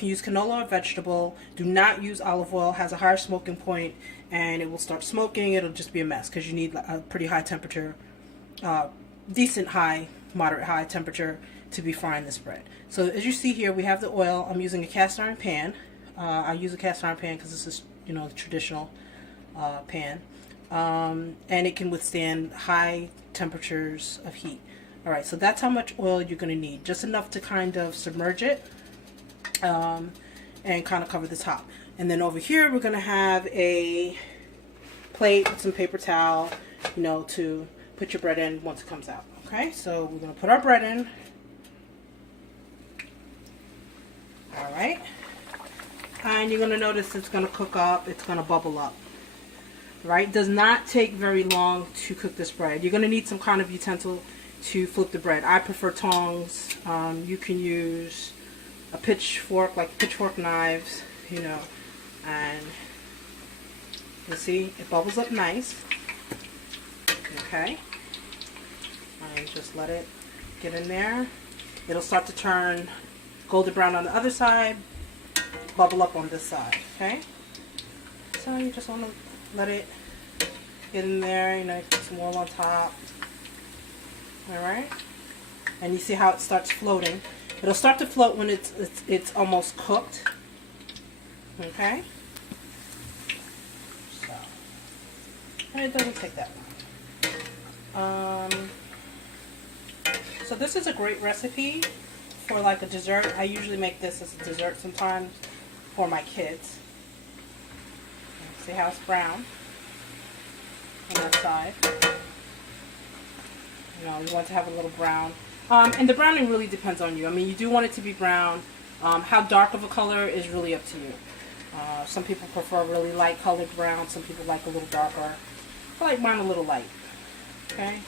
can use canola or vegetable. Do not use olive oil. It has a higher smoking point, and it will start smoking. It'll just be a mess because you need a pretty high temperature, decent high, moderate high temperature to be frying this bread. So as you see here, we have the oil. I'm using a cast iron pan. I use a cast iron pan because this is, you know, the traditional pan, and it can withstand high temperatures of heat. All right, so that's how much oil you're going to need, just enough to kind of submerge it and kind of cover the top. And then over here, we're going to have a plate with some paper towel, you know, to put your bread in once it comes out. Okay, so we're going to put our bread in. All right, and you're going to notice it's going to cook up, it's going to bubble up. Right, does not take very long to cook this bread. You're going to need some kind of utensil to flip the bread. I prefer tongs. You can use a pitchfork, like pitchfork knives, you know, and you see it bubbles up nice. Okay, and just let it get in there. It'll start to turn golden brown on the other side, bubble up on this side. Okay, so you just want to let it get in there, you know, put some oil on top. Alright, and you see how it starts floating. It'll start to float when it's almost cooked. Okay, so and it doesn't take that long. So this is a great recipe for like a dessert. I usually make this as a dessert sometimes for my kids. See how it's brown on that side. You know, you want to have a little brown. And the browning really depends on you. I mean, you do want it to be brown. How dark of a color is really up to you. Some people prefer really light colored brown. Some people like a little darker. I like mine a little light. Okay?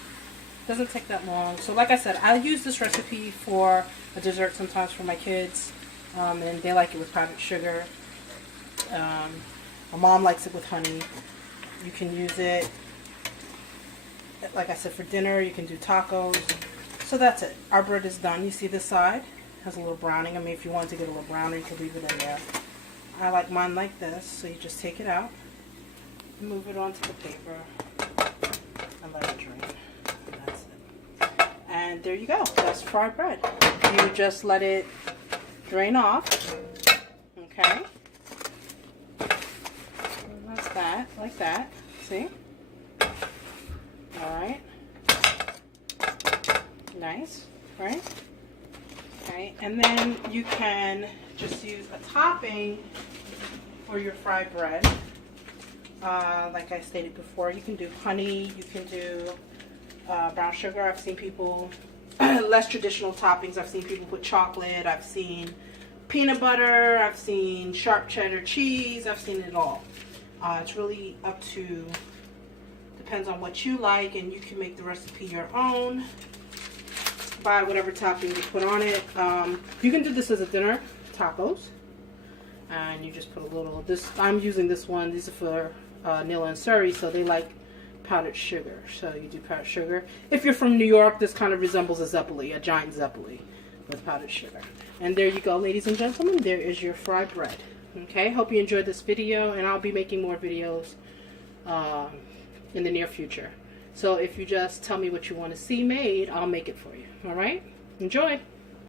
Doesn't take that long. So like I said, I use this recipe for a dessert sometimes for my kids. And they like it with powdered sugar. My mom likes it with honey. You can use it, like I said, for dinner. You can do tacos. So that's it. Our bread is done. You see this side has a little browning. I mean, if you want to get a little browner, you could leave it in there. I like mine like this. So you just take it out, move it onto the paper, and let it drain. And that's it. And there you go. That's fried bread. You just let it drain off. Okay. That, like that, see? Alright. Nice, right? Okay, and then you can just use a topping for your fried bread. Like I stated before, you can do honey, you can do brown sugar. I've seen people, less traditional toppings, I've seen people put chocolate, I've seen peanut butter, I've seen sharp cheddar cheese, I've seen it all. It's really up to, depends on what you like, and you can make the recipe your own. Buy whatever topping you put on it. You can do this as a dinner, tacos. And you just put a little, I'm using this one, these are for Neil and Surrey, so they like powdered sugar. So you do powdered sugar. If you're from New York, this kind of resembles a zeppoli, a giant zeppoli with powdered sugar. And there you go, ladies and gentlemen, there is your fried bread. Okay, hope you enjoyed this video, and I'll be making more videos in the near future. So if you just tell me what you want to see made, I'll make it for you. All right, enjoy.